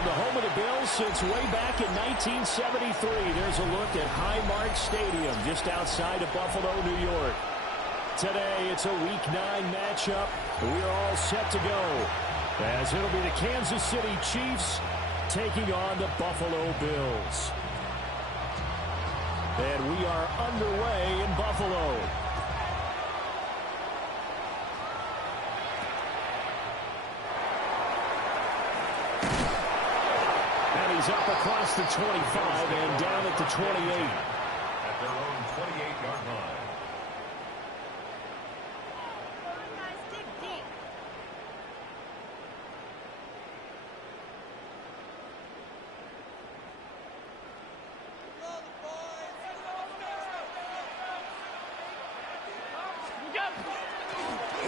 from the home of the Bills since way back in 1973. There's a look at Highmark Stadium just outside of Buffalo, New York. Today, it's a Week 9 matchup. We're all set to go, as it'll be the Kansas City Chiefs taking on the Buffalo Bills. And we are underway in Buffalo. And he's up across the 25 and down at the 28. At their own 28-yard line.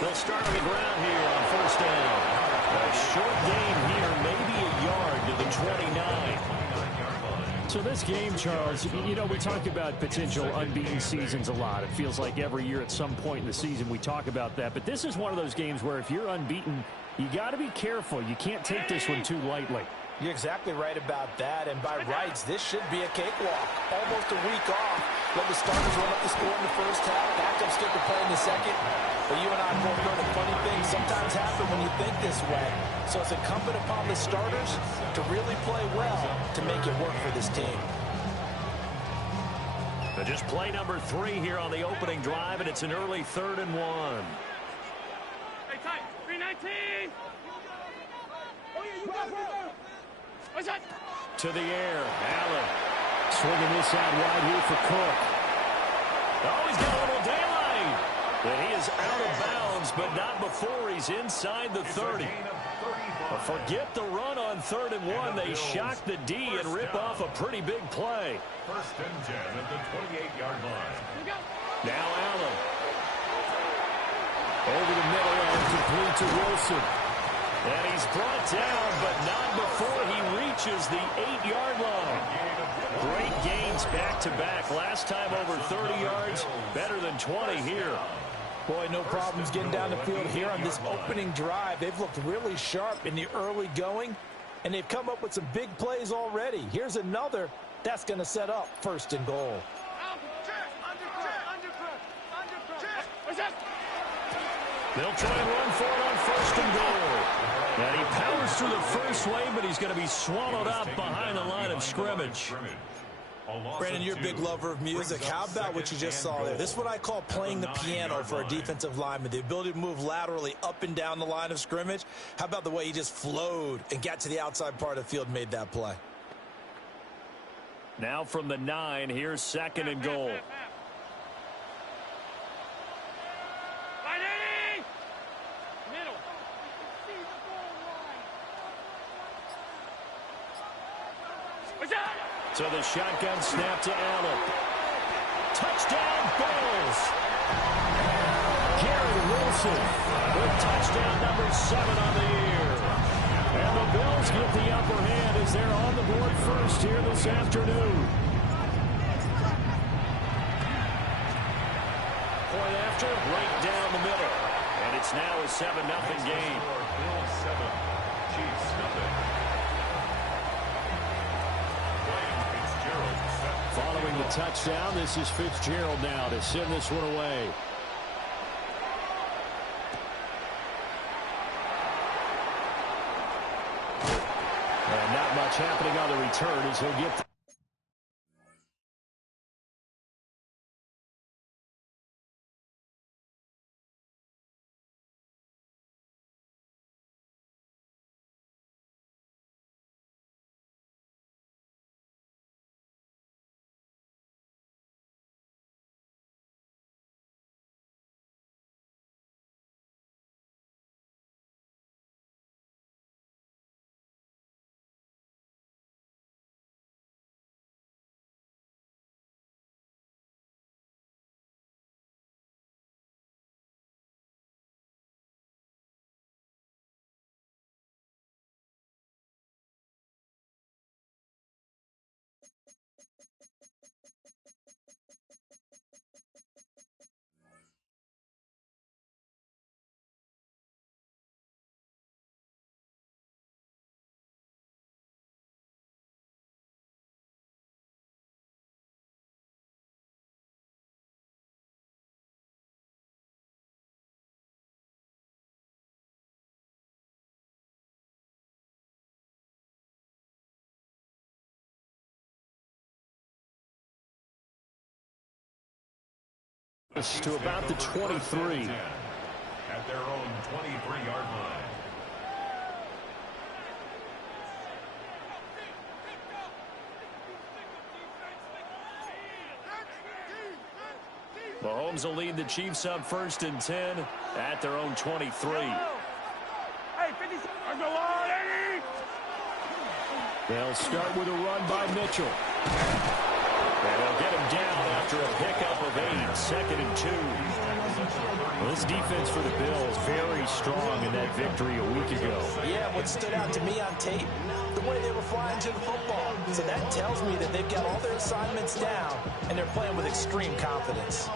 They'll start on the ground here on first down. A short gain here, maybe a yard to the 29. So this game, Charles, you know, we talk about potential unbeaten seasons a lot. It feels like every year at some point in the season we talk about that. But this is one of those games where if you're unbeaten, you got to be careful. You can't take this one too lightly. You're exactly right about that, and by rights, this should be a cakewalk. Almost a week off. Let the starters run up the score in the first half, backups get to play in the second. But you and I both know the funny things sometimes happen when you think this way. So it's incumbent upon the starters to really play well to make it work for this team. But just play number 3 here on the opening drive, and it's an early 3rd and 1. Hey, tight. 319. To the air, Allen swinging this out wide here for Cook. Oh, he's got a little daylight. And he is out of bounds, but not before he's inside the 30. Forget the run on 3rd and 1. They shock the D and rip off a pretty big play. First and 10 at the 28-yard line. Now Allen. Over the middle and complete to Wilson. And he's brought down, but not before he reaches the 8-yard line. Great gains back-to-back. Last time over 30 yards, better than 20 here. Boy, no problems getting down the field here on this opening drive. They've looked really sharp in the early going, and they've come up with some big plays already. Here's another that's going to set up 1st and goal. They'll try and run for it on 1st and goal. And he powers through the first wave, but he's going to be swallowed up behind the line of scrimmage. Brandon, you're a big lover of music. How about what you just saw there? This is what I call playing the piano for a defensive lineman. The ability to move laterally up and down the line of scrimmage. How about the way he just flowed and got to the outside part of the field and made that play? Now from the 9, here's 2nd and goal. So the shotgun snap to Allen. Touchdown, Bills. Garrett Wilson with touchdown number 7 on the year. And the Bills get the upper hand as they're on the board first here this afternoon. Point after, right down the middle. And it's now a 7-0 game. Bills 7, Chiefs nothing. Following the touchdown, this is Fitzgerald now to send this one away. And not much happening on the return as he'll get To about the 23. At their own 23-yard line. Mahomes will lead the Chiefs up 1st and 10 at their own 23. They'll start with a run by Mitchell. And they'll get him down after a pickup of 8, 2nd and 2. Well, this defense for the Bills, very strong in that victory a week ago. Yeah, what stood out to me on tape, the way they were flying to the football. So that tells me that they've got all their assignments down, and they're playing with extreme confidence.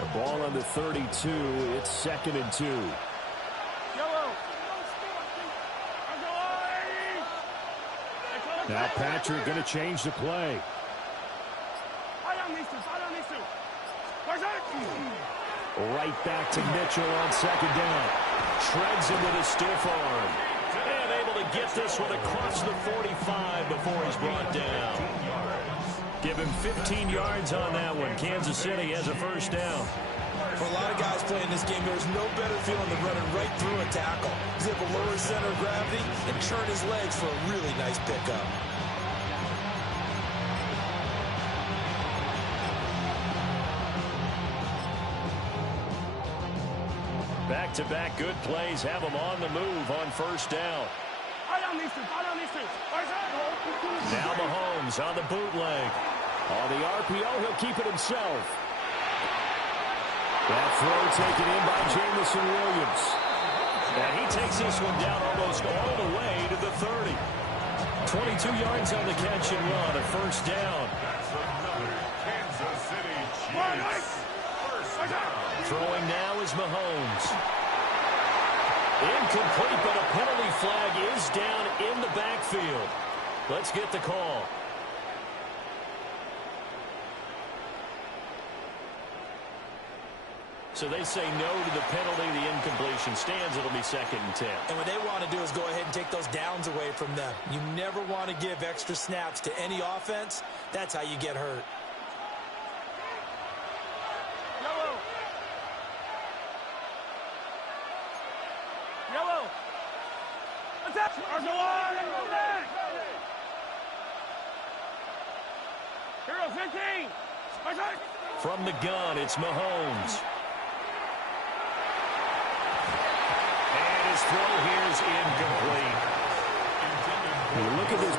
The ball on the 32, it's 2nd and 2. Now Patrick going to change the play. Right back to Mitchell on 2nd down. Shreds him with a stiff arm. And able to get this one across the 45 before he's brought down. Give him 15 yards on that one. Kansas City has a 1st down. For a lot of guys playing this game, there's no better feeling than running right through a tackle. He's able to lower his center of gravity and churn his legs for a really nice pickup. Back-to-back good plays have him on the move on 1st down. Now Mahomes on the bootleg. On the RPO, he'll keep it himself. That throw taken in by Jamison Williams. And he takes this one down almost all the way to the 30. 22 yards on the catch and run, a 1st down. That's another Kansas City Chiefs. 1st down. Throwing now is Mahomes. Incomplete, but a penalty flag is down in the backfield. Let's get the call. So they say no to the penalty. The incompletion stands. It'll be 2nd and 10. And what they want to do is go ahead and take those downs away from them. You never want to give extra snaps to any offense. That's how you get hurt. Yellow. Attack. Hero 15. From the gun, it's Mahomes. And his throw here is incomplete. Look at this.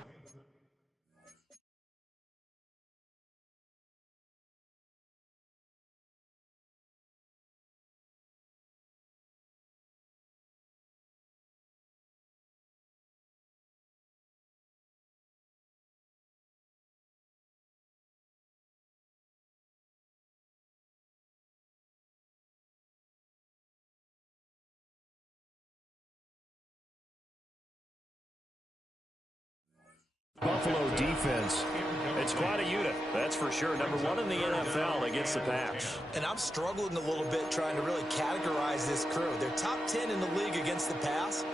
Buffalo defense, it's quite a unit, that's for sure. Number 1 in the NFL against the pass. And I'm struggling a little bit trying to really categorize this crew. They're top 10 in the league against the pass,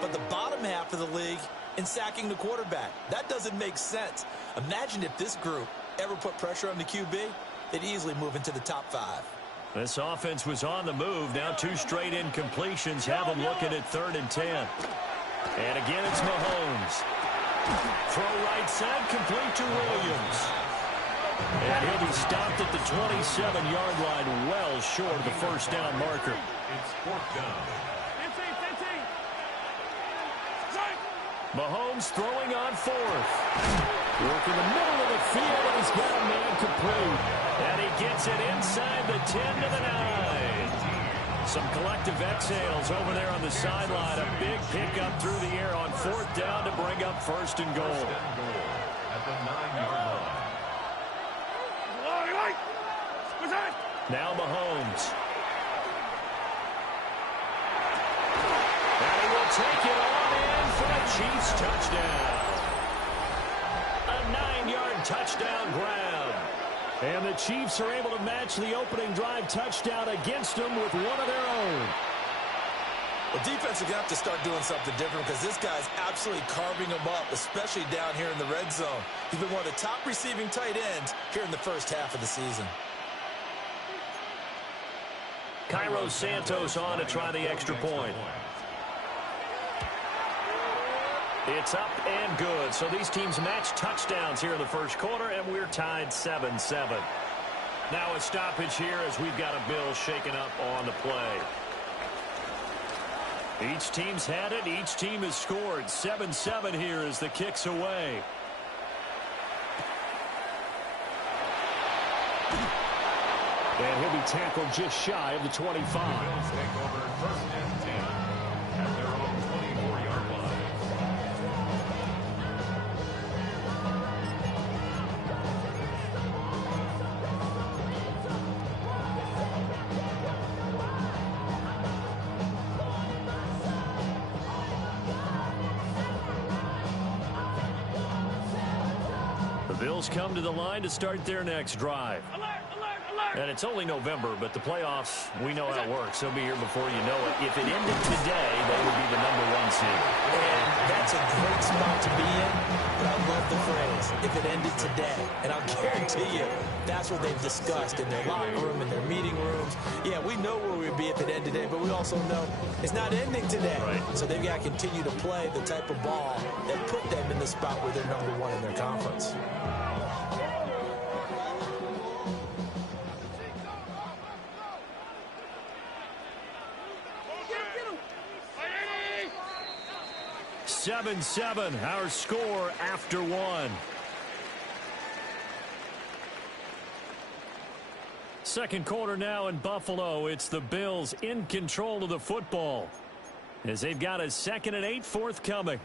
but the bottom half of the league in sacking the quarterback. That doesn't make sense. Imagine if this group ever put pressure on the QB, they'd easily move into the top 5. This offense was on the move. Now 2 straight incompletions have them looking at 3rd and 10. And again, it's Mahomes. Throw right side, complete to Williams. And he'll be stopped at the 27-yard line, well short of the 1st down marker. It's 4th down. Mahomes throwing on 4th. Working the middle of the field, and he's got a man complete. And he gets it inside the 10 to the 9. Some collective exhales over there on the sideline. A big pickup through the air on 4th down to bring up 1st and goal. At the 9-yard line. Now Mahomes. And he will take it on in for a Chiefs touchdown. A 9-yard touchdown grab. And the Chiefs are able to match the opening drive touchdown against them with one of their own. Well, defense is going to have to start doing something different because this guy's absolutely carving them up, especially down here in the red zone. He's been one of the top receiving tight ends here in the first half of the season. Cairo Santos on to try the extra point. It's up and good. So these teams match touchdowns here in the first quarter, and we're tied 7-7. Now a stoppage here as we've got a Bill shaken up on the play. Each team's had it. Each team has scored. 7-7 here as the kick's away. And he'll be tackled just shy of the 25. The Bills take over 1st and 10 at their own 24-yard line. The Bills come to the line to start their next drive. And it's only November, but the playoffs, we know how it works. They'll be here before you know it. If it ended today, they would be the #1 seed. And that's a great spot to be in, but I love the phrase, if it ended today. And I'll guarantee you, that's what they've discussed in their locker room, in their meeting rooms. Yeah, we know where we'd be if it ended today, but we also know it's not ending today. Right. So they've got to continue to play the type of ball that put them in the spot where they're #1 in their conference. Seven, our score after one. Second quarter now in Buffalo. It's the Bills in control of the football as they've got a 2nd and 8 forthcoming.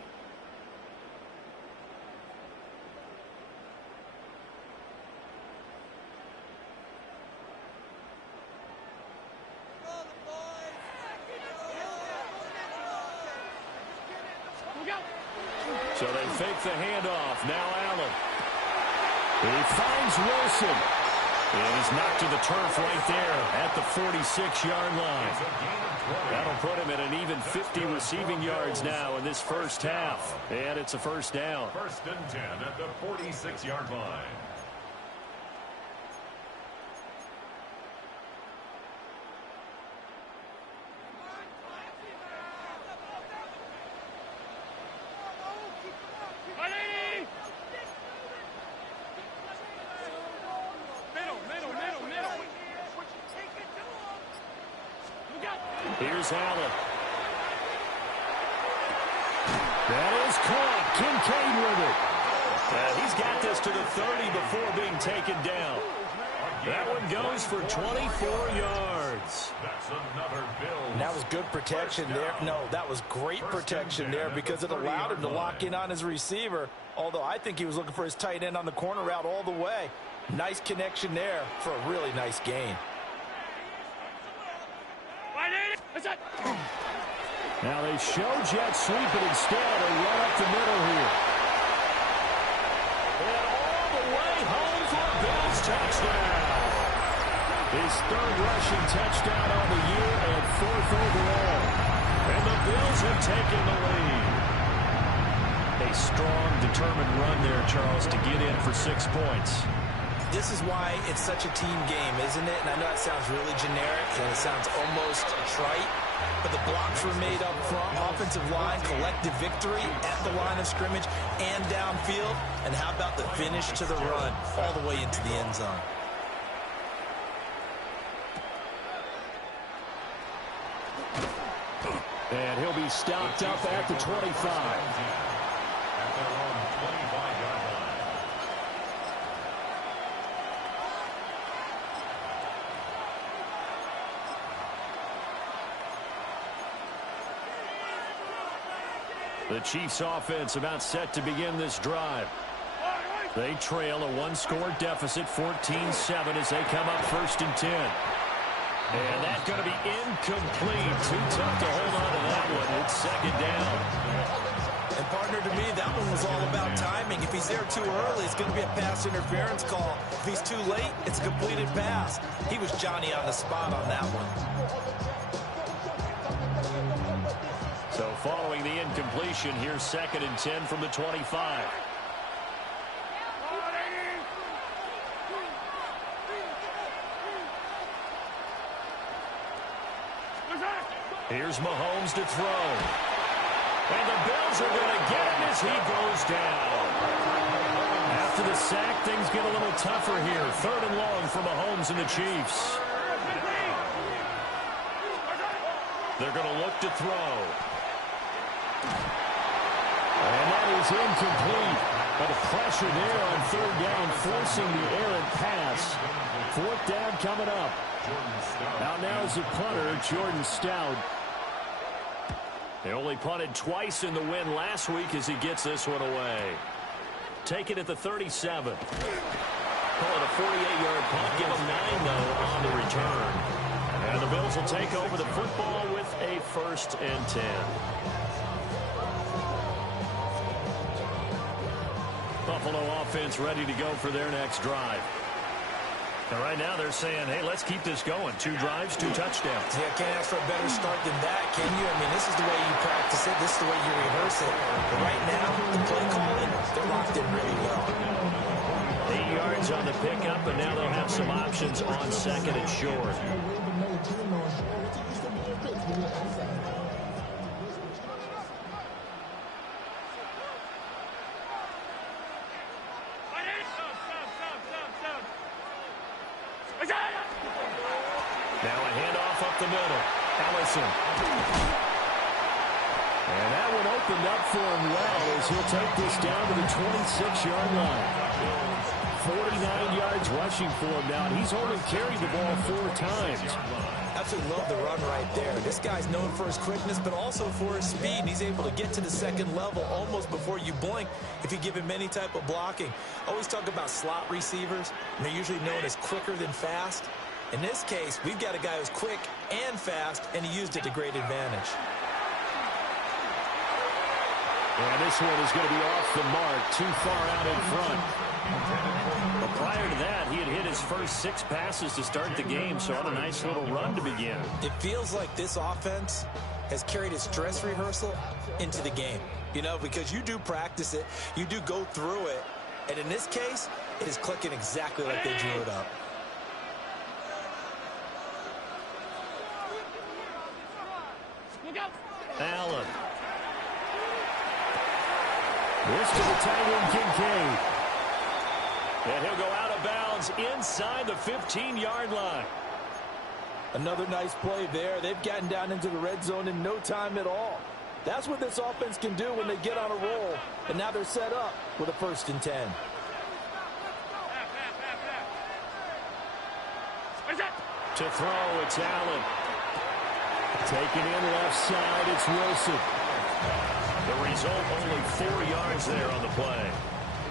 So they fake the handoff. Now Allen. He finds Wilson. And he's knocked to the turf right there at the 46-yard line. That'll put him at an even 50 receiving yards now in this first half. And it's a first down. 1st and 10 at the 46-yard line. Here's Allen. That is caught. Kincaid with it. He's got this to the 30 before being taken down. That one goes for 24 yards. That's another Bills. And that was good protection there. No, that was great protection there because it allowed him to lock in on his receiver. Although I think he was looking for his tight end on the corner route all the way. Nice connection there for a really nice gain. Now they show jet sweep it instead and run up the middle here. And all the way home for a Bills touchdown. His 3rd rushing touchdown on the year and 4th overall. And the Bills have taken the lead. A strong, determined run there, Charles, to get in for 6 points. This is why it's such a team game, isn't it? And I know it sounds really generic and it sounds almost trite, but the blocks were made up front, offensive line, collective victory at the line of scrimmage and downfield. And how about the finish to the run all the way into the end zone? And he'll be stopped up at the 25. At their own 25-yard line. The Chiefs offense about set to begin this drive. They trail a 1-score deficit, 14-7 as they come up 1st and 10. And that's going to be incomplete. Too tough to hold on to that one. It's 2nd down. And partner, to me, that one was all about timing. If he's there too early, it's going to be a pass interference call. If he's too late, it's a completed pass. He was Johnny on the spot on that one. So following the incompletion, here's 2nd and 10 from the 25. Here's Mahomes to throw. And the Bills are going to get him as he goes down. After the sack, things get a little tougher here. 3rd and long for Mahomes and the Chiefs. They're going to look to throw. And that is incomplete. But a pressure there on 3rd down, forcing the errant pass. 4th down coming up. Out now is the punter, Jordan Stout. They only punted twice in the win last week as he gets this one away. Take it at the 37. Call it a 48-yard punt. Give him 9, though, on the return. And the Bills will take over the football with a 1st and 10. Buffalo offense ready to go for their next drive. And right now they're saying, hey, let's keep this going. 2 drives, 2 touchdowns. Yeah, can't ask for a better start than that, can you? I mean, this is the way you practice it. This is the way you rehearse it. But right now, the play calling, they're locked in really well. 8 yards on the pickup, and now they'll have some options on 2nd and short. Now a handoff up the middle. Ellison. And that one opened up for him well as he'll take this down to the 26-yard line. 49 yards rushing for him now. And he's only carried the ball 4 times. Absolutely love the run right there. This guy's known for his quickness, but also for his speed. And he's able to get to the 2nd level almost before you blink if you give him any type of blocking. I always talk about slot receivers, and they're usually known as quicker than fast. In this case, we've got a guy who's quick and fast, and he used it to great advantage. And this one is going to be off the mark, too far out in front. But prior to that, he had hit his first 6 passes to start the game, so on a nice little run to begin. It feels like this offense has carried its dress rehearsal into the game. You know, because you do practice it, you do go through it, and in this case, it is clicking exactly like they drew it up. Allen. This to the tight end, Kincaid. And he'll go out of bounds inside the 15-yard line. Another nice play there. They've gotten down into the red zone in no time at all. That's what this offense can do when they get on a roll. And now they're set up with a 1st and 10. To throw, it's Allen. Taken in left side, it's Wilson. The result, only 4 yards there on the play.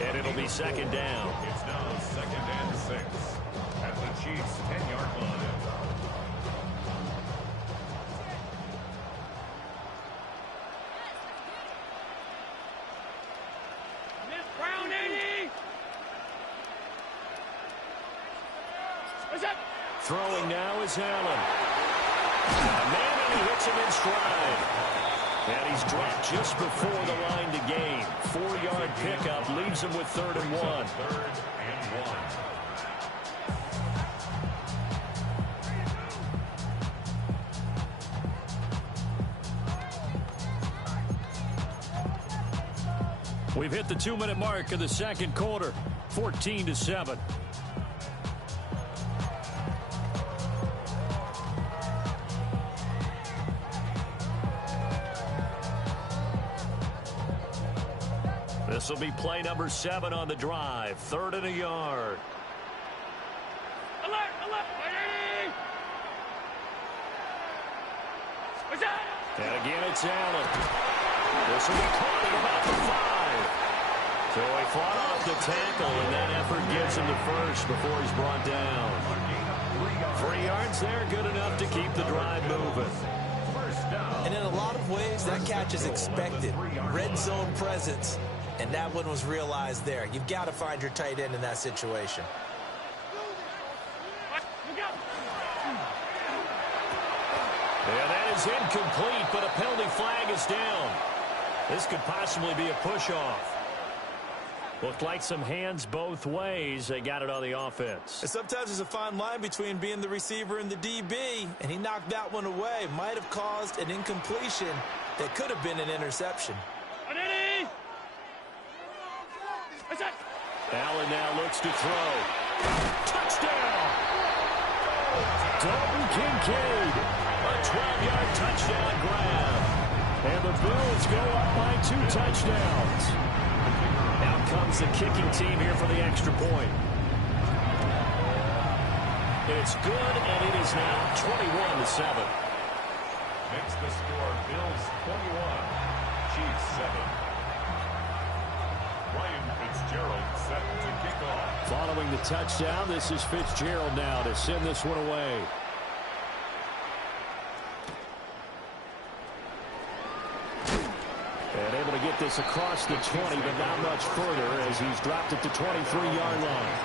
And it'll be 2nd down. It's now 2nd and 6 at the Chiefs' 10-yard line. Miss Brown, 80. What's up? Throwing now is Allen. Man, and he hits him in stride. And he's dropped just before the line to gain. 4-yard pickup leaves him with 3rd and 1. 3rd and 1. We've hit the 2-minute mark of the 2nd quarter. 14-7. This will be play number 7 on the drive. 3rd and a yard. Alert, alert, ready. What's up? And again, it's Allen. This will be caught at about the 5. So he fought off the tackle, and that effort gets him to 1st before he's brought down. 3 yards there, good enough to keep the drive moving. And in a lot of ways, that catch is expected. Red zone presence. And that one was realized there. You've got to find your tight end in that situation. And that is incomplete, but a penalty flag is down. This could possibly be a push-off. Looked like some hands both ways. They got it on the offense. And sometimes there's a fine line between being the receiver and the DB, and he knocked that one away. Might have caused an incompletion that could have been an interception. Allen now looks to throw. Touchdown! Dalton Kincaid. A 12-yard touchdown grab. And the Bills go up by 2 touchdowns. Out comes the kicking team here for the extra point. It's good, and it is now 21-7. Makes the score Bills 21, Chiefs 7. Ryan Fitzgerald set to kick off. Following the touchdown, this is Fitzgerald now to send this one away. And able to get this across the 20, but not much further as he's dropped it to 23-yard line.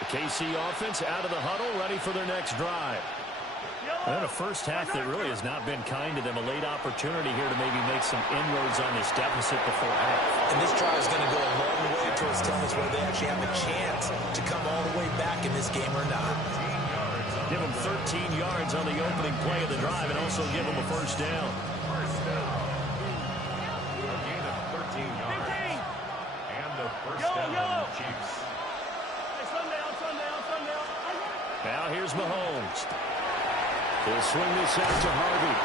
The KC offense out of the huddle, ready for their next drive. And a first half that really has not been kind to them. A late opportunity here to maybe make some inroads on this deficit before half. And this drive is going to go a long way towards telling us whether they actually have a chance to come all the way back in this game or not. Give them 13 yards on the opening play of the drive and also give them a first down. First down. A gain of 13 yards. And the first down, Chiefs. Now here's Mahomes. He'll swing this out to Harvey.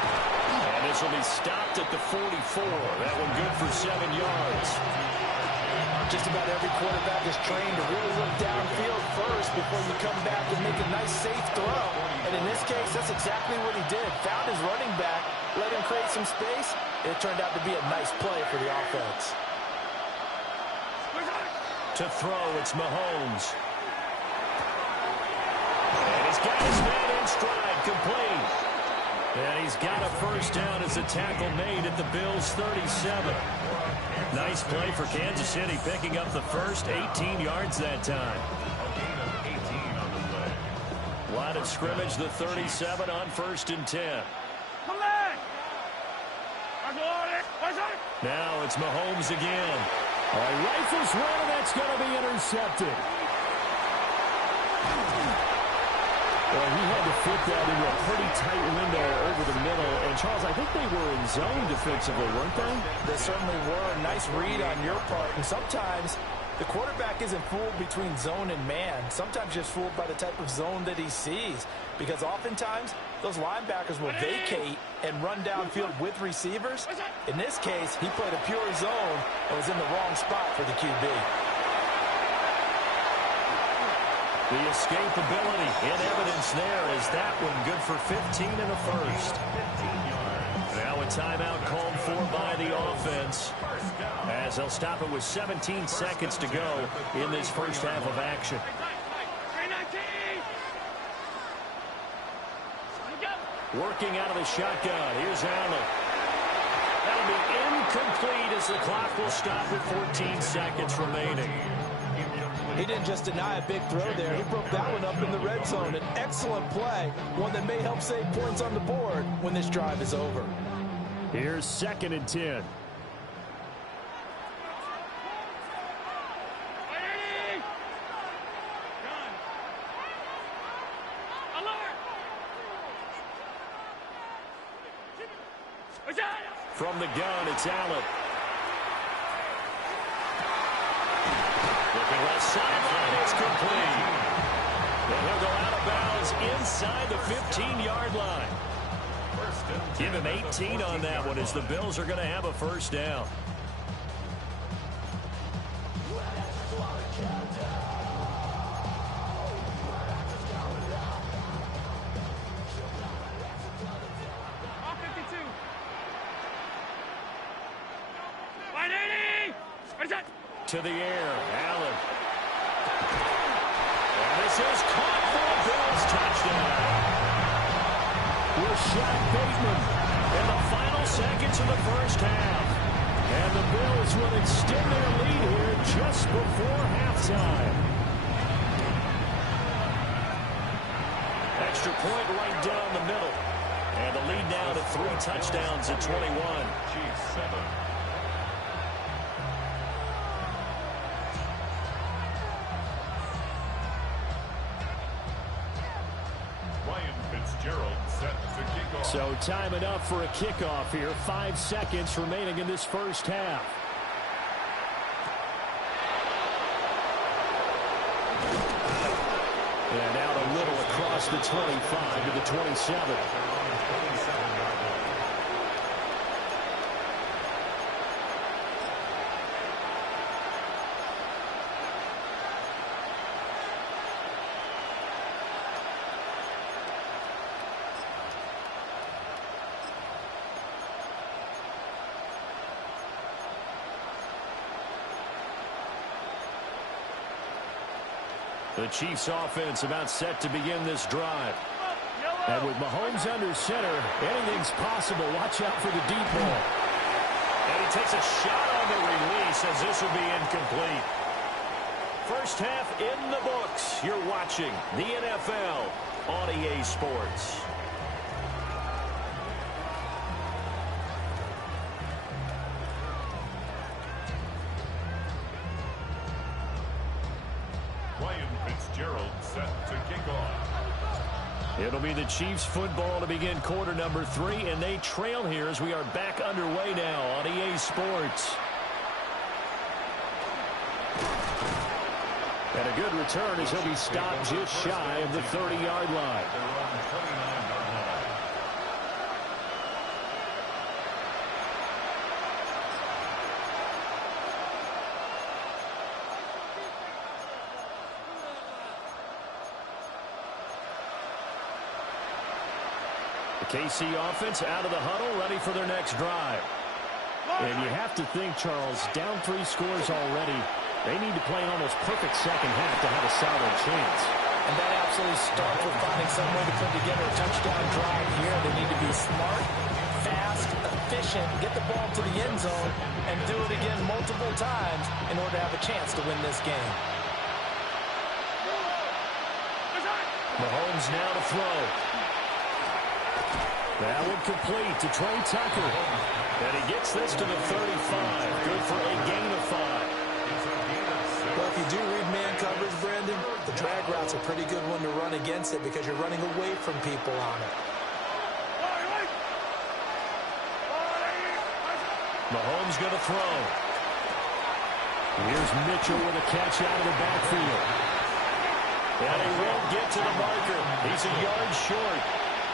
And this will be stopped at the 44. That one good for 7 yards. Just about every quarterback is trained to really look downfield first before you come back and make a nice, safe throw. And in this case, that's exactly what he did. Found his running back, let him create some space. It turned out to be a nice play for the offense. To throw, it's Mahomes. And he's got his man in stride, complete. And he's got a first down as a tackle made at the Bills' 37. Nice play for Kansas City, picking up the first 18 yards that time. A gain of 18 on the play. Line of scrimmage, the 37 on 1st and 10. Come back! Now it's Mahomes again. Rifles one, and that's going to be intercepted. Well, he had to fit that into a pretty tight window over the middle. And, Charles, I think they were in zone defensively, weren't they? They certainly were. Nice read on your part. And sometimes the quarterback isn't fooled between zone and man. Sometimes just fooled by the type of zone that he sees. Because oftentimes, those linebackers will vacate and run downfield with receivers. In this case, he played a pure zone and was in the wrong spot for the QB. The escapability in evidence there as that one good for 15 and a first. Now a timeout called for by the offense as they'll stop it with 17 seconds to go in this first half of action. Working out of the shotgun. Here's Allen. That'll be incomplete as the clock will stop with 14 seconds remaining. He didn't just deny a big throw there. He broke that one up in the red zone. An excellent play, one that may help save points on the board when this drive is over. Here's 2nd and 10. From the gun, it's Allen. Looking left sideline, it's complete. And he'll go out of bounds inside the 15-yard line. Give him 18 on that one as the Bills are going to have a first down. To the air, Allen. And this is caught for a Bills touchdown. Rashad Bateman in the final seconds of the first half. And the Bills will extend their lead here just before halftime. Extra point right down the middle. And the lead now to 3 touchdowns at 21. Chiefs 7. Ryan Fitzgerald set to kick off. So time enough for a kickoff here. 5 seconds remaining in this first half. And out a little across the 25 to the 27. The Chiefs offense about set to begin this drive. And with Mahomes under center, anything's possible. Watch out for the deep ball. And he takes a shot on the release as this will be incomplete. First half in the books. You're watching the NFL on EA Sports. Ryan Fitzgerald set to kick off. It'll be the Chiefs football to begin quarter number 3, and they trail here as we are back underway now on EA Sports. And a good return as he'll be stopped just shy of the 30-yard line. They're on the 29-yard line. The KC offense out of the huddle, ready for their next drive. And you have to think, Charles, down 3 scores already. They need to play an almost perfect second half to have a solid chance. And that absolutely starts with finding some way to put together a touchdown drive here. They need to be smart, fast, efficient, get the ball to the end zone, and do it again multiple times in order to have a chance to win this game. Mahomes now to throw. That one complete to Trey Tucker. And he gets this to the 35. Good for a gain of 5. Well, if you do read man coverage, Brandon, the drag route's a pretty good one to run against it because you're running away from people on it. Mahomes going to throw. Here's Mitchell with a catch out of the backfield. And he won't get to the marker. He's a yard short.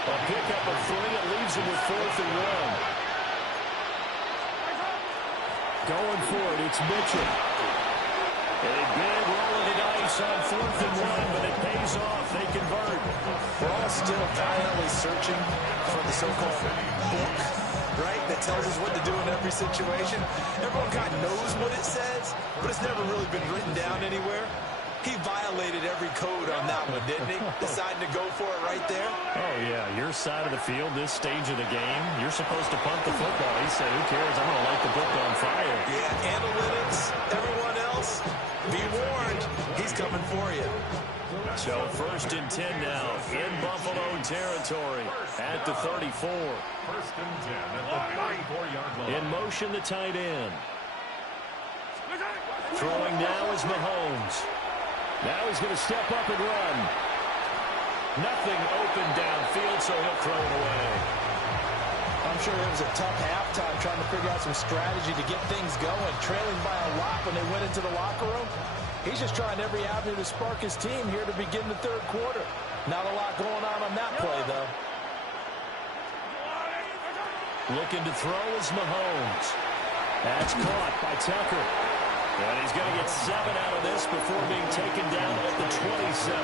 A pickup of 3. It leaves him with 4th and 1. Going for it, it's Mitchell. A big roll of the dice on 4th and 1, but it pays off. They convert. We're all still violently searching for the so-called book, right, that tells us what to do in every situation. Everyone kind of knows what it says, but it's never really been written down anywhere. He violated every code on that one, didn't he? Deciding to go for it right there. Oh, yeah, your side of the field, this stage of the game, you're supposed to punt the football. He said, who cares? I'm going to light the book on fire. Yeah, analytics, everyone else, be warned, he's coming for you. So 1st and 10 now in Buffalo territory at the 34. 1st and 10 at the 34-yard line. In motion, the tight end. Throwing now is Mahomes. Now he's going to step up and run. Nothing open downfield, so he'll throw it away. I'm sure it was a tough halftime trying to figure out some strategy to get things going. Trailing by a lot when they went into the locker room. He's just trying every avenue to spark his team here to begin the 3rd quarter. Not a lot going on that play, though. Looking to throw is Mahomes. That's caught by Tucker. And he's going to get 7 out of this before being taken down at the 27.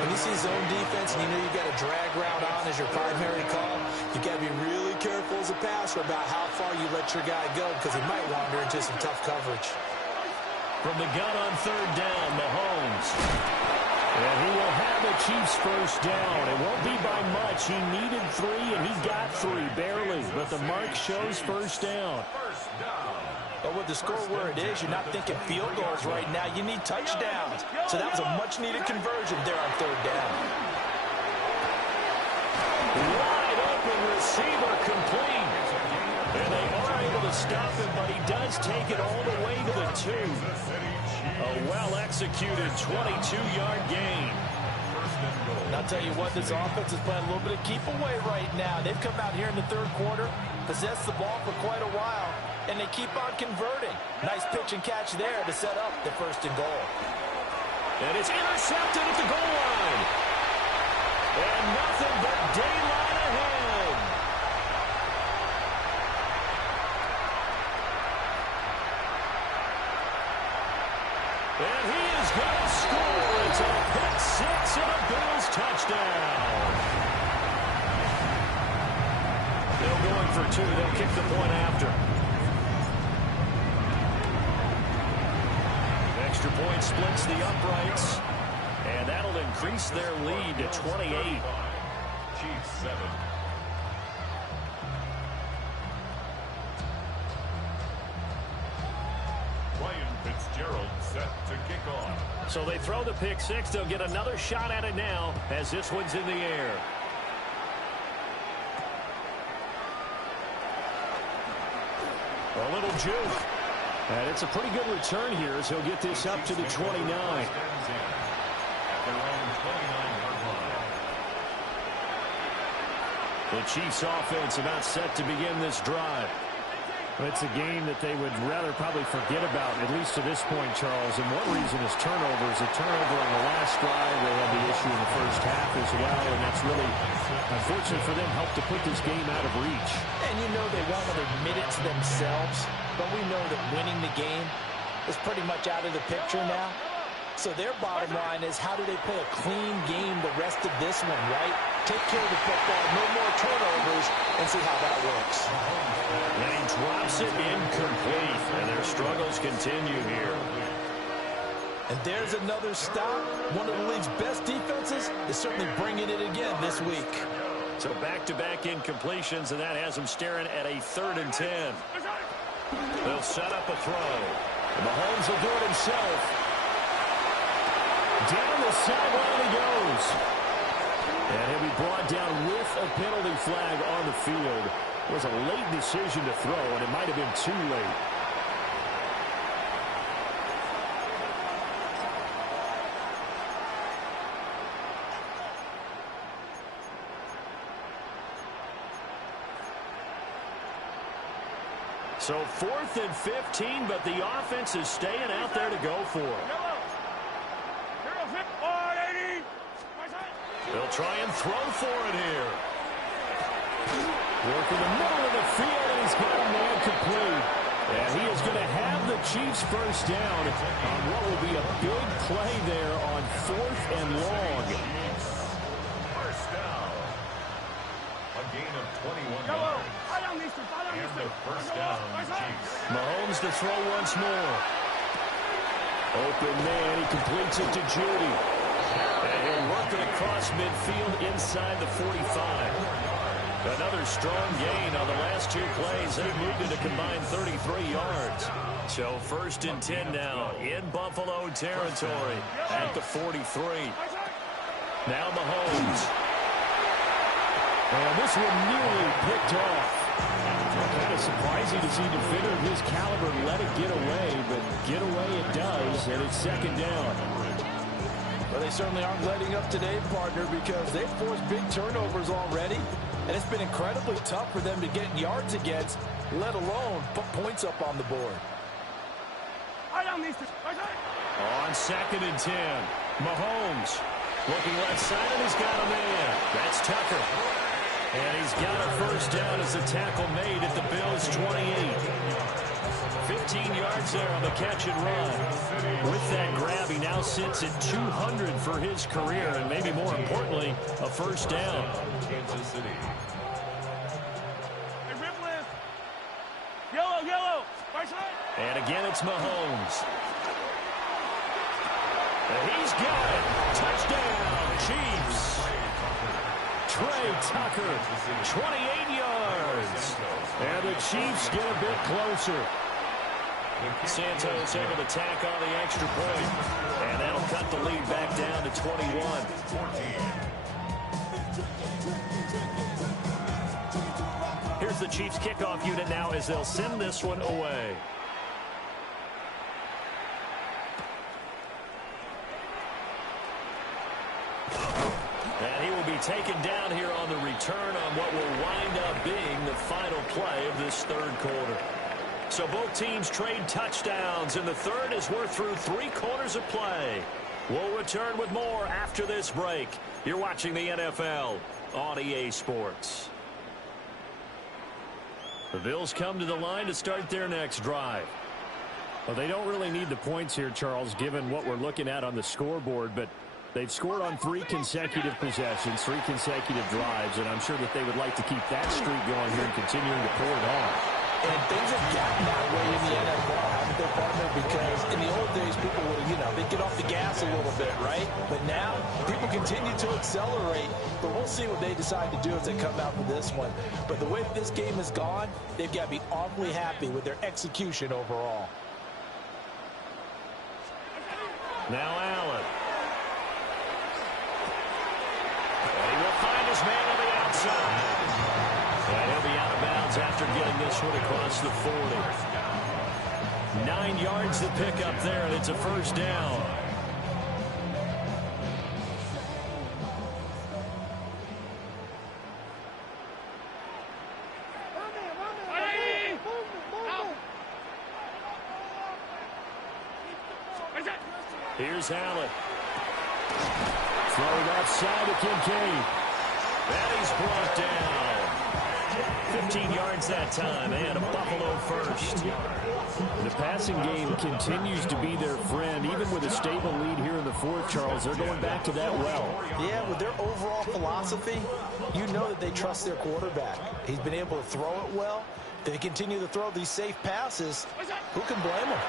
When you see zone defense and you know you've got a drag route on as your primary call, you got to be really careful as a passer about how far you let your guy go because he might wander into some tough coverage. From the gun on 3rd down, Mahomes. And he will have the Chiefs first down. It won't be by much. He needed 3, and he got 3, barely. But the mark shows first down. But with the score where it is, you're not thinking field goals right now. You need touchdowns. So that was a much-needed conversion there on third down. Wide open receiver complete. And they are able to stop him, but he does take it all the way to the 2. A well-executed 22-yard gain. And I'll tell you what, this offense is playing a little bit of keep away right now. They've come out here in the third quarter, possessed the ball for quite a while, and they keep on converting. Nice pitch and catch there to set up the 1st and goal. And it's intercepted at the goal line. And nothing but daylight ahead. And he is going to score. It's a pick 6 and a Bills touchdown. They'll go in for 2. They'll kick the point after. Extra point splits the uprights, and that'll increase their lead to 28. Chiefs 7. Ryan Fitzgerald set to kick off. So they throw the pick 6. They'll get another shot at it now as this one's in the air. A little juke. And it's a pretty good return here as he'll get this up to the 29. The Chiefs offense about set to begin this drive. It's a game that they would rather probably forget about, at least to this point, Charles. And one reason is turnovers. A turnover on the last drive. They had the issue in the first half as well, and that's really, unfortunate for them, helped to put this game out of reach. And you know they won't admit it to themselves, but we know that winning the game is pretty much out of the picture now. So their bottom line is, how do they play a clean game the rest of this one, right? Take care of the football, no more turnovers, and see how that works. And he drops it incomplete, and their struggles continue here. And there's another stop. One of the league's best defenses is certainly bringing it again this week. So back-to-back incompletions, and that has them staring at a 3rd and 10. They'll set up a throw. And Mahomes will do it himself. Down the sideline he goes. And he'll be brought down with a penalty flag on the field. It was a late decision to throw, and it might have been too late. So 4th and 15, but the offense is staying out there to go for it. They'll try and throw for it here. Working the middle of the field, and he's got a man complete. And he is going to have the Chiefs first down on what will be a big play there on 4th and long. First down. A gain of 21 yards. And the first down, Chiefs. Mahomes to throw once more. Open man, he completes it to Judy. And he'll work it across midfield inside the 45. Another strong gain on the last 2 plays. They moved it a combined 33 yards. So 1st and 10 now in Buffalo territory at the 43. Now Mahomes. And this one nearly picked off. Kind of surprising to see a defender of his caliber let it get away, but get away it does, and it's 2nd down. Well, they certainly aren't letting up today, partner, because they've forced big turnovers already, and it's been incredibly tough for them to get yards against, let alone put points up on the board. On 2nd and 10, Mahomes looking left side, and he's got a man. That's Tucker. And he's got a first down as the tackle made at the Bills' 28. 15 yards there on the catch and run. With that grab, he now sits at 200 for his career, and maybe more importantly, a first down. Kansas City. Yellow. And again, it's Mahomes. And he's got it. Touchdown, Chiefs. Trey Tucker, 28 yards. And the Chiefs get a bit closer. Santos able to tack on the extra point. And that'll cut the lead back down to 21. Here's the Chiefs kickoff unit now as they'll send this one away. And he will be taken down here on the return on what will wind up being the final play of this third quarter. So both teams trade touchdowns, and the third as we're through 3 quarters of play. We'll return with more after this break. You're watching the NFL on EA Sports. The Bills come to the line to start their next drive. Well, they don't really need the points here, Charles, given what we're looking at on the scoreboard, but they've scored on 3 consecutive possessions, 3 consecutive drives, and I'm sure that they would like to keep that streak going here and continuing to pour it on. And things have gotten that way in the NFL, haven't they, partner? Because in the old days, people would, they'd get off the gas a little bit, right? But now, people continue to accelerate. But we'll see what they decide to do as they come out for this one. But the way that this game has gone, they've got to be awfully happy with their execution overall. Now Allen. And he will find his man on the outside. And he'll be out of bounds after getting this one across the 40. 9 yards to pick up there, and it's a first down. Here's Allen. Throwing outside to Kincaid. And he's brought down. 15 yards that time, and a Buffalo first. The passing game continues to be their friend. Even with a stable lead here in the fourth, Charles, they're going back to that well. Yeah, with their overall philosophy, you know that they trust their quarterback. He's been able to throw it well. They continue to throw these safe passes. Who can blame them?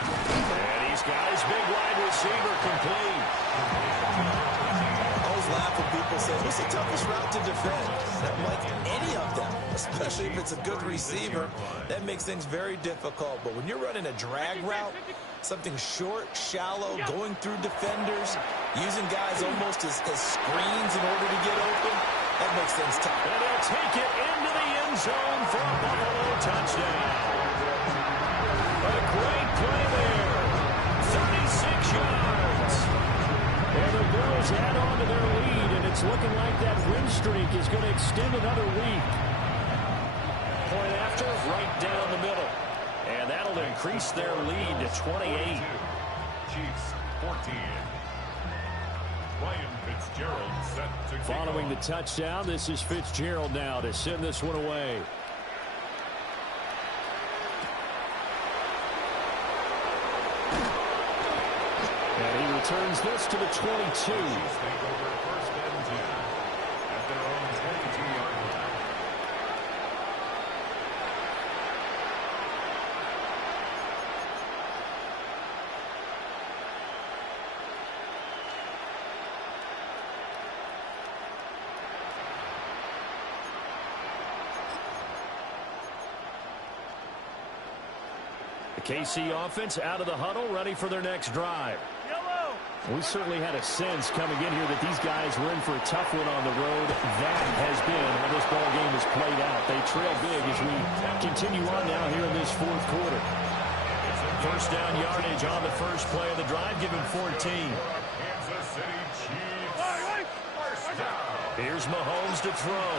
And he's got his big wide receiver complete. I always laugh when people say, what's the toughest route to defend? I'm like, any of them, especially if it's a good receiver. That makes things very difficult. But when you're running a drag route, something short, shallow, going through defenders, using guys almost as screens in order to get open, that makes things tough. And he'll take it into the end zone for a Buffalo touchdown. A great play there. 36 yards. And the Bills add on to their lead, and it's looking like that win streak is going to extend another week. Point after, right down the middle. And that'll increase their lead to 28. Chiefs 14. Ryan Fitzgerald set to kick Following the off. touchdown, this is Fitzgerald now to send this one away. And he returns this to the 22. Chiefs take over first and 10 at their own 22-yard line. The KC offense out of the huddle, ready for their next drive. We certainly had a sense coming in here that these guys were in for a tough one on the road. That has been how this ball game has played out. They trail big as we continue on now here in this fourth quarter. First down yardage on the first play of the drive, give him 14. Kansas City Chiefs. First down. Here's Mahomes to throw.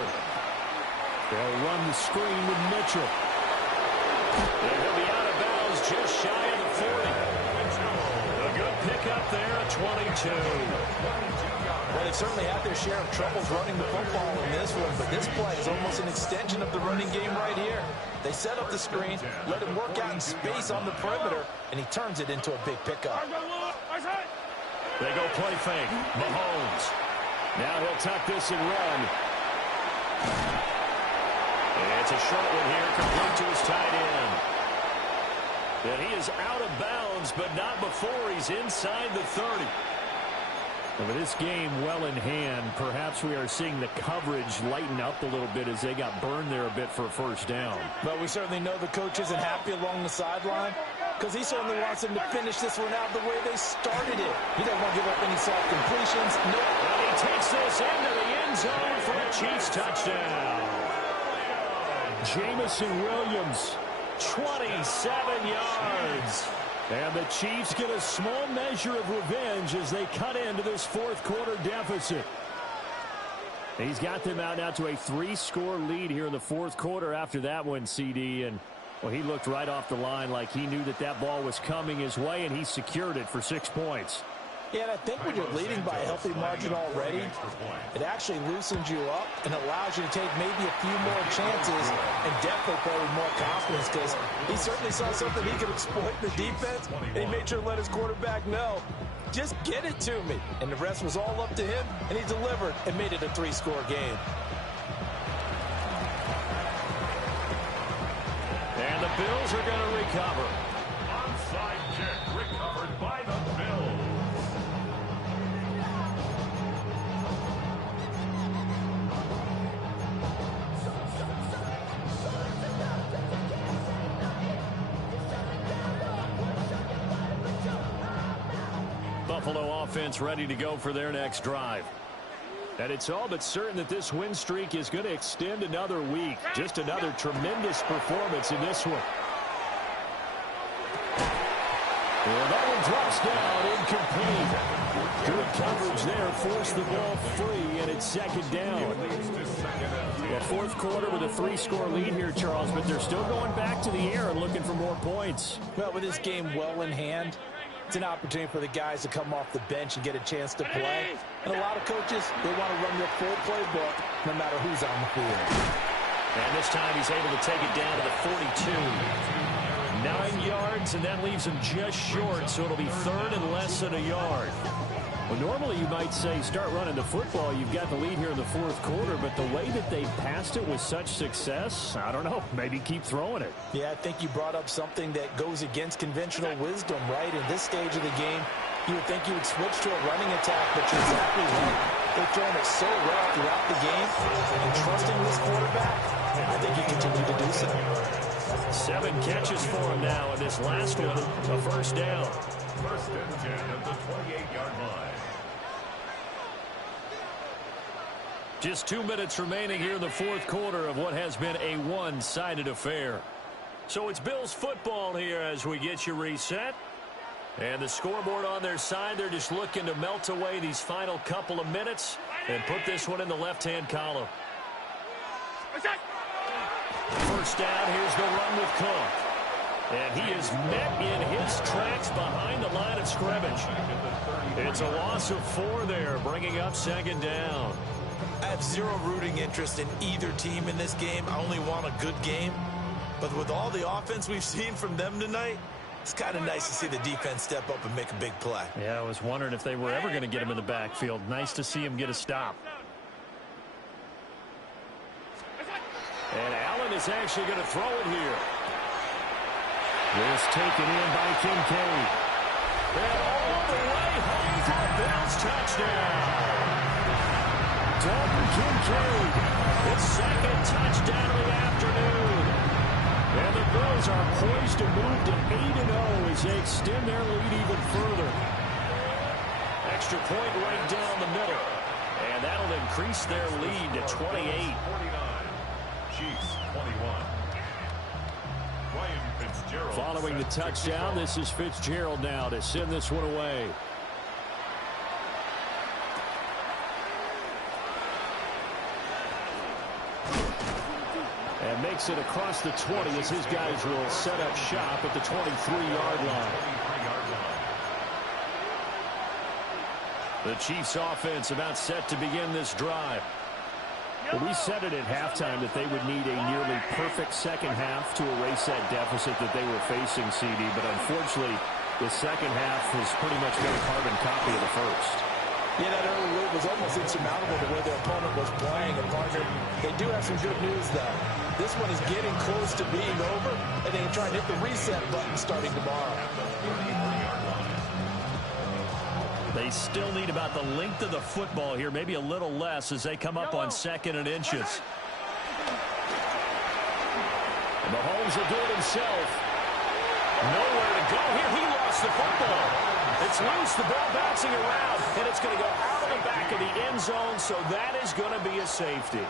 They'll run the screen with Mitchell. And he'll be out of bounds just shy of the 40. A good pickup there at 22. Well, they've certainly had their share of troubles running the football in this one, but this play is almost an extension of the running game right here. They set up the screen, let him work out in space on the perimeter, and he turns it into a big pickup. They go play fake. Mahomes. Now he'll tuck this and run. It's a short one here, complete to his tight end. And he is out of bounds, but not before he's inside the 30. And with this game well in hand, perhaps we are seeing the coverage lighten up a little bit as they got burned there a bit for a first down. But we certainly know the coach isn't happy along the sideline because he certainly wants them to finish this one out the way they started it. He doesn't want to give up any soft completions. Nope. And he takes this into the end zone for a Chiefs touchdown. Jamison Williams, 27 yards. And the Chiefs get a small measure of revenge as they cut into this fourth quarter deficit. He's got them out now to a 3-score lead here in the fourth quarter after that one, CD. And, well, he looked right off the line like he knew that that ball was coming his way, and he secured it for 6 points. Yeah, and I think when you're leading by a healthy margin already, it actually loosens you up and allows you to take maybe a few more chances and definitely play with more confidence because he certainly saw something he could exploit in the defense, and he made sure to let his quarterback know, just get it to me. And the rest was all up to him, and he delivered and made it a 3-score game. And the Bills are going to recover. Onside kick recovered by the Bills. Buffalo offense ready to go for their next drive. And it's all but certain that this win streak is going to extend another week. Just another tremendous performance in this one. And that one drops down incomplete. Good coverage there. Forced the ball free, and it's second down. Well, fourth quarter with a 3-score lead here, Charles, but they're still going back to the air and looking for more points. Well, with this game well in hand, it's an opportunity for the guys to come off the bench and get a chance to play. And a lot of coaches, they want to run their full playbook no matter who's on the field. And this time he's able to take it down to the 42. 9 yards, and that leaves him just short, so it'll be third and less than a yard. Well, normally you might say start running the football. You've got the lead here in the fourth quarter, but the way that they passed it with such success, I don't know, maybe keep throwing it. Yeah, I think you brought up something that goes against conventional wisdom, right? In this stage of the game, you would think you would switch to a running attack, but you're exactly right. They've thrown it so well throughout the game, and trusting this quarterback, I think you continue to do so. 7 catches for him now, and this last one, a first down. First and 10 at the 28-yard line. Just 2 minutes remaining here in the fourth quarter of what has been a one-sided affair. So it's Bills football here as we get you reset. And the scoreboard on their side, they're just looking to melt away these final couple of minutes and put this one in the left-hand column. First down, here's the run with Cook. And he is met in his tracks behind the line of scrimmage. It's a loss of 4 there, bringing up second down. I have zero rooting interest in either team in this game. I only want a good game. But with all the offense we've seen from them tonight, it's kind of nice to see the defense step up and make a big play. Yeah, I was wondering if they were ever going to get him in the backfield. Nice to see him get a stop. And Allen is actually going to throw it here. This taken in by Kincaid. And all the way home for a Bills touchdown. Dalton Kincaid, his second touchdown of the afternoon. And the Bills are poised to move to 8-0 as they extend their lead even further. Extra point right down the middle. And that'll increase their lead to 28. 49. Chiefs 21. Ryan Fitzgerald. Following the touchdown, this is Fitzgerald now to send this one away. And makes it across the 20 as his guys will set up shop at the 23-yard line. The Chiefs offense about set to begin this drive. Well, we said it at halftime that they would need a nearly perfect second half to erase that deficit that they were facing, CD. But unfortunately, the second half has pretty much been a carbon copy of the first. Yeah, that early lead was almost insurmountable the way their opponent was playing. And, partner, they do have some good news, though. This one is getting close to being over, and they can try and hit the reset button starting tomorrow. They still need about the length of the football here, maybe a little less as they come up on 2nd and inches. And Mahomes will do it himself. Nowhere to go here. He lost the football. It's loose, the ball bouncing around, and it's going to go out of the back of the end zone, so that is going to be a safety.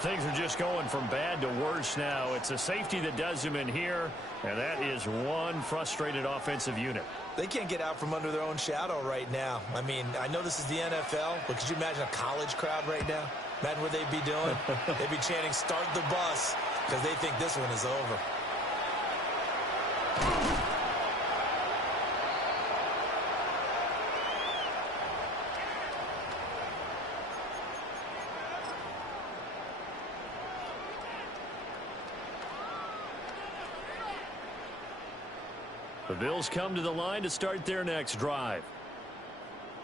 Things are just going from bad to worse now. It's a safety that does them in here, and that is one frustrated offensive unit. They can't get out from under their own shadow right now. I mean, I know this is the NFL, but could you imagine a college crowd right now? Imagine what they'd be doing. They'd be chanting, "Start the bus," because they think this one is over. The Bills come to the line to start their next drive.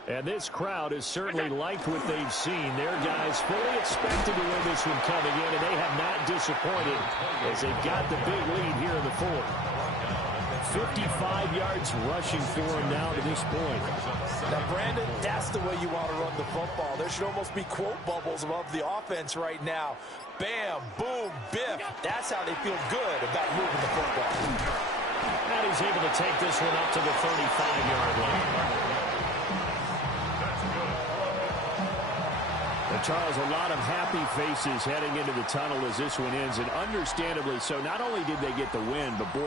And this crowd has certainly liked what they've seen. Their guys fully expected to win this one coming in, and they have not disappointed as they got the big lead here in the 4th. 55 yards rushing for him now to this point. Now, Brandon, that's the way you want to run the football. There should almost be quote bubbles above the offense right now. Bam, boom, biff. That's how they feel good about moving the football. And he's able to take this one up to the 35-yard line. And Charles, a lot of happy faces heading into the tunnel as this one ends, and understandably so. Not only did they get the win, but boy,